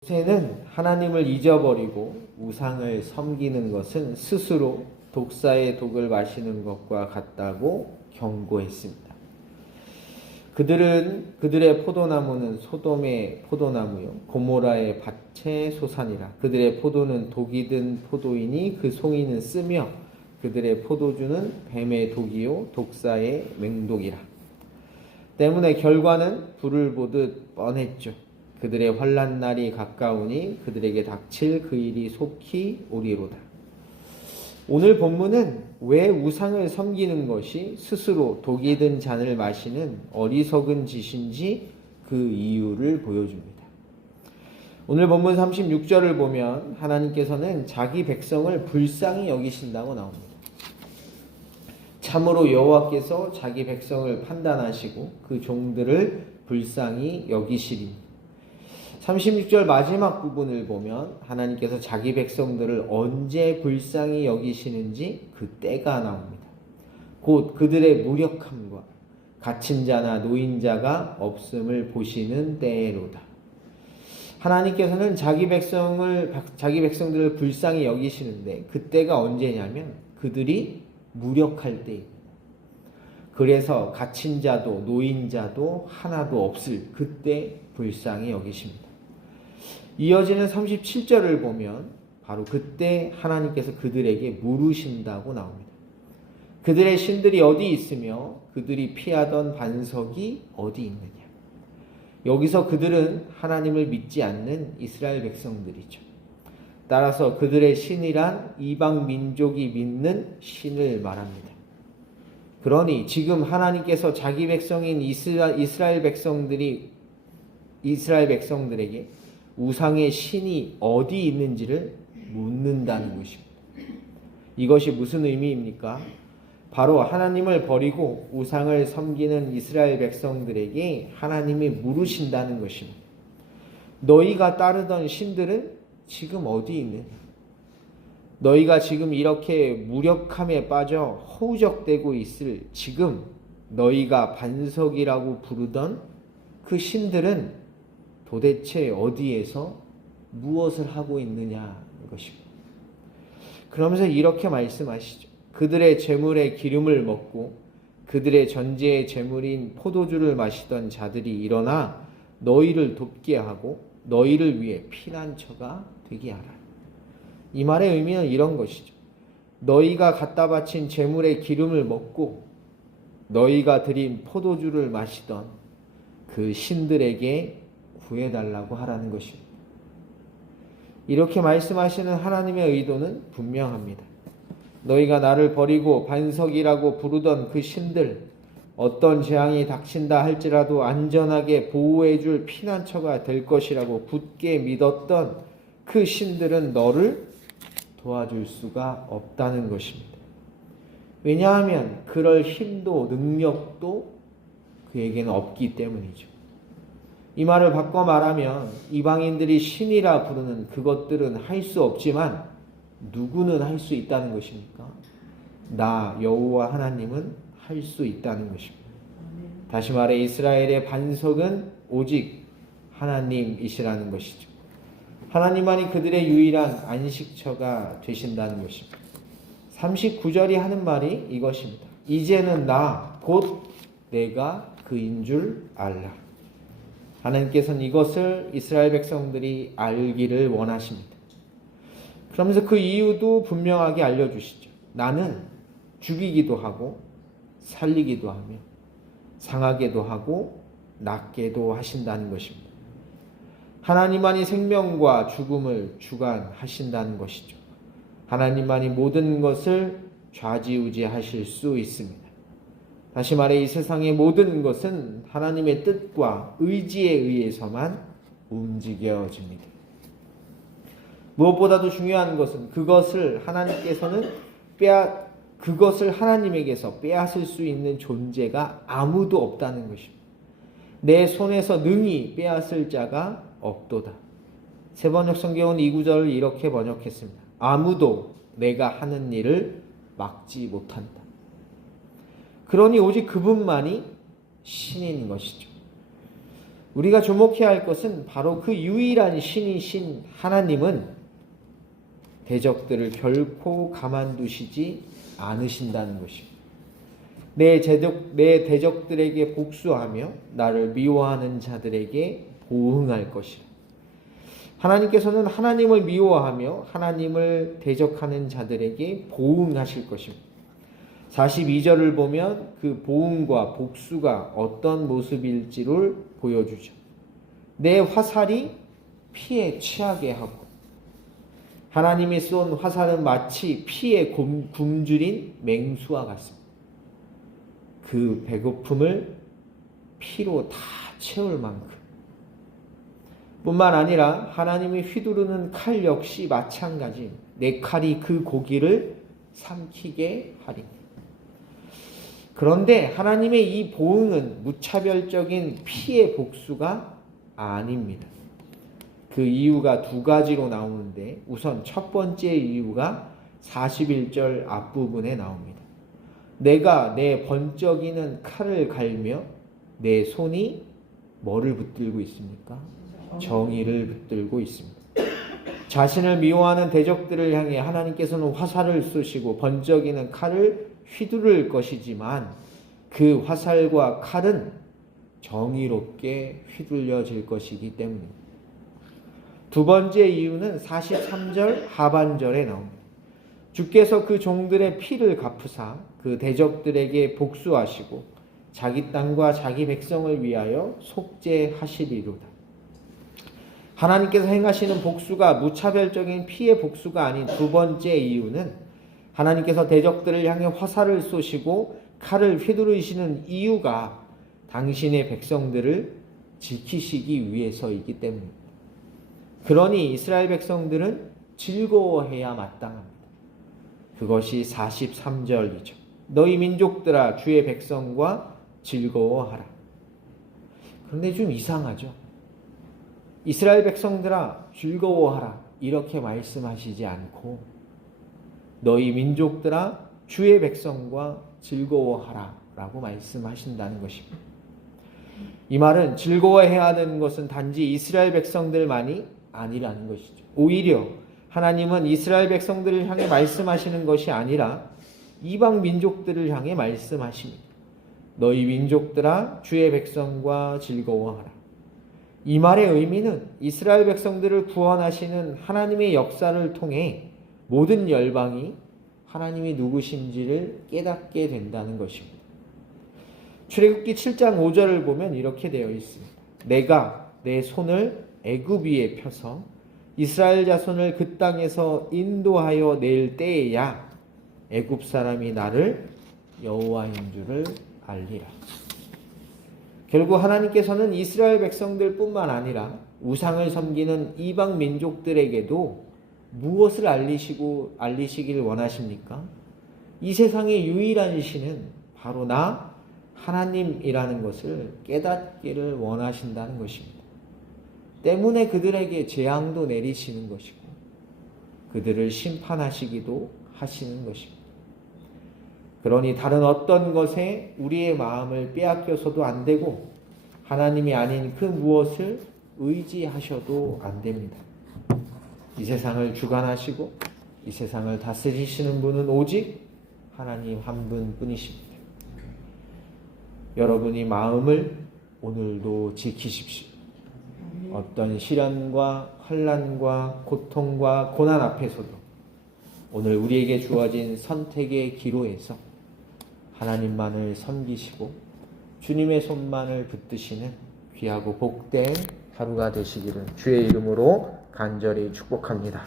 모세는 하나님을 잊어버리고 우상을 섬기는 것은 스스로 독사의 독을 마시는 것과 같다고 경고했습니다. 그들의 포도나무는 소돔의 포도나무요 고모라의 밭의 소산이라. 그들의 포도는 독이 든 포도이니 그 송이는 쓰며 그들의 포도주는 뱀의 독이요 독사의 맹독이라. 때문에 결과는 불을 보듯 뻔했죠. 그들의 환난 날이 가까우니 그들에게 닥칠 그 일이 속히 오리로다. 오늘 본문은 왜 우상을 섬기는 것이 스스로 독이 든 잔을 마시는 어리석은 짓인지 그 이유를 보여줍니다. 오늘 본문 36절을 보면 하나님께서는 자기 백성을 불쌍히 여기신다고 나옵니다. 참으로 여호와께서 자기 백성을 판단하시고 그 종들을 불쌍히 여기시리니. 36절 마지막 부분을 보면 하나님께서 자기 백성들을 언제 불쌍히 여기시는지 그 때가 나옵니다. 곧 그들의 무력함과 갇힌 자나 노인자가 없음을 보시는 때로다. 하나님께서는 자기 백성들을 불쌍히 여기시는데 그때가 언제냐면 그들이 무력할 때입니다. 그래서 갇힌 자도 노인자도 하나도 없을 그때 불쌍히 여기십니다. 이어지는 37절을 보면 바로 그때 하나님께서 그들에게 물으신다고 나옵니다. 그들의 신들이 어디 있으며 그들이 피하던 반석이 어디 있느냐. 여기서 그들은 하나님을 믿지 않는 이스라엘 백성들이죠. 따라서 그들의 신이란 이방 민족이 믿는 신을 말합니다. 그러니 지금 하나님께서 자기 백성인 이스라엘 백성들에게 우상의 신이 어디 있는지를 묻는다는 것입니다. 이것이 무슨 의미입니까? 바로 하나님을 버리고 우상을 섬기는 이스라엘 백성들에게 하나님이 물으신다는 것입니다. 너희가 따르던 신들은 지금 어디 있느냐? 너희가 지금 이렇게 무력함에 빠져 허우적대고 있을 지금 너희가 반석이라고 부르던 그 신들은 도대체 어디에서 무엇을 하고 있느냐는 것입니다. 그러면서 이렇게 말씀하시죠. 그들의 재물의 기름을 먹고 그들의 전제의 재물인 포도주를 마시던 자들이 일어나 너희를 돕게 하고 너희를 위해 피난처가 되게 하라. 이 말의 의미는 이런 것이죠. 너희가 갖다 바친 재물의 기름을 먹고 너희가 드린 포도주를 마시던 그 신들에게 구해달라고 하라는 것입니다. 이렇게 말씀하시는 하나님의 의도는 분명합니다. 너희가 나를 버리고 반석이라고 부르던 그 신들, 어떤 재앙이 닥친다 할지라도 안전하게 보호해줄 피난처가 될 것이라고 굳게 믿었던 그 신들은 너를 도와줄 수가 없다는 것입니다. 왜냐하면 그럴 힘도 능력도 그에게는 없기 때문이죠. 이 말을 바꿔 말하면 이방인들이 신이라 부르는 그것들은 할 수 없지만 누구는 할 수 있다는 것입니까? 나 여호와 하나님은 할 수 있다는 것입니다. 다시 말해 이스라엘의 반석은 오직 하나님이시라는 것이죠. 하나님만이 그들의 유일한 안식처가 되신다는 것입니다. 39절이 하는 말이 이것입니다. 이제는 나 곧 내가 그인 줄 알라. 하나님께서는 이것을 이스라엘 백성들이 알기를 원하십니다. 그러면서 그 이유도 분명하게 알려주시죠. 나는 죽이기도 하고 살리기도 하며 상하게도 하고 낫게도 하신다는 것입니다. 하나님만이 생명과 죽음을 주관하신다는 것이죠. 하나님만이 모든 것을 좌지우지하실 수 있습니다. 다시 말해 이 세상의 모든 것은 하나님의 뜻과 의지에 의해서만 움직여집니다. 무엇보다도 중요한 것은 그것을 하나님에게서 빼앗을 수 있는 존재가 아무도 없다는 것입니다. 내 손에서 능히 빼앗을 자가 없도다. 세번역 성경은 이 구절을 이렇게 번역했습니다. 아무도 내가 하는 일을 막지 못한다. 그러니 오직 그분만이 신인 것이죠. 우리가 주목해야 할 것은 바로 그 유일한 신이신 하나님은 대적들을 결코 가만두시지 않으신다는 것입니다. 내 대적들에게 복수하며 나를 미워하는 자들에게 보응할 것이라. 하나님께서는 하나님을 미워하며 하나님을 대적하는 자들에게 보응하실 것입니다. 42절을 보면 그 보응과 복수가 어떤 모습일지를 보여주죠. 내 화살이 피에 취하게 하고, 하나님이 쏜 화살은 마치 피에 굶주린 맹수와 같습니다. 그 배고픔을 피로 다 채울 만큼. 뿐만 아니라 하나님이 휘두르는 칼 역시 마찬가지. 내 칼이 그 고기를 삼키게 하리니. 그런데 하나님의 이 보응은 무차별적인 피의 복수가 아닙니다. 그 이유가 두 가지로 나오는데, 우선 첫 번째 이유가 41절 앞부분에 나옵니다. 내가 내 번쩍이는 칼을 갈며 내 손이 뭐를 붙들고 있습니까? 정의를 붙들고 있습니다. 자신을 미워하는 대적들을 향해 하나님께서는 화살을 쏘시고 번쩍이는 칼을 휘두를 것이지만, 그 화살과 칼은 정의롭게 휘둘려질 것이기 때문입니다. 두 번째 이유는 43절 하반절에 나옵니다. 주께서 그 종들의 피를 갚으사 그 대적들에게 복수하시고 자기 땅과 자기 백성을 위하여 속죄하시리로다. 하나님께서 행하시는 복수가 무차별적인 피의 복수가 아닌 두 번째 이유는, 하나님께서 대적들을 향해 화살을 쏘시고 칼을 휘두르시는 이유가 당신의 백성들을 지키시기 위해서이기 때문입니다. 그러니 이스라엘 백성들은 즐거워해야 마땅합니다. 그것이 43절이죠. 너희 민족들아 주의 백성과 즐거워하라. 그런데 좀 이상하죠. 이스라엘 백성들아 즐거워하라 이렇게 말씀하시지 않고 너희 민족들아 주의 백성과 즐거워하라 라고 말씀하신다는 것입니다. 이 말은 즐거워해야 하는 것은 단지 이스라엘 백성들만이 아니라는 것이죠. 오히려 하나님은 이스라엘 백성들을 향해 말씀하시는 것이 아니라 이방 민족들을 향해 말씀하십니다. 너희 민족들아 주의 백성과 즐거워하라. 이 말의 의미는 이스라엘 백성들을 구원하시는 하나님의 역사를 통해 모든 열방이 하나님이 누구신지를 깨닫게 된다는 것입니다. 출애굽기 7장 5절을 보면 이렇게 되어 있습니다. 내가 내 손을 애굽 위에 펴서 이스라엘 자손을 그 땅에서 인도하여 낼 때에야 애굽 사람이 나를 여호와인 줄을 알리라. 결국 하나님께서는 이스라엘 백성들 뿐만 아니라 우상을 섬기는 이방 민족들에게도 무엇을 알리시길 원하십니까? 이 세상의 유일한 신은 바로 나 하나님이라는 것을 깨닫기를 원하신다는 것입니다. 때문에 그들에게 재앙도 내리시는 것이고 그들을 심판하시기도 하시는 것입니다. 그러니 다른 어떤 것에 우리의 마음을 빼앗겨서도 안 되고 하나님이 아닌 그 무엇을 의지하셔도 안 됩니다. 이 세상을 주관하시고 이 세상을 다스리시는 분은 오직 하나님 한 분뿐이십니다. 여러분이 마음을 오늘도 지키십시오. 어떤 시련과 환난과 고통과 고난 앞에서도 오늘 우리에게 주어진 선택의 기로에서 하나님만을 섬기시고 주님의 손만을 붙드시는 귀하고 복된 하루가 되시기를 주의 이름으로 간절히 축복합니다.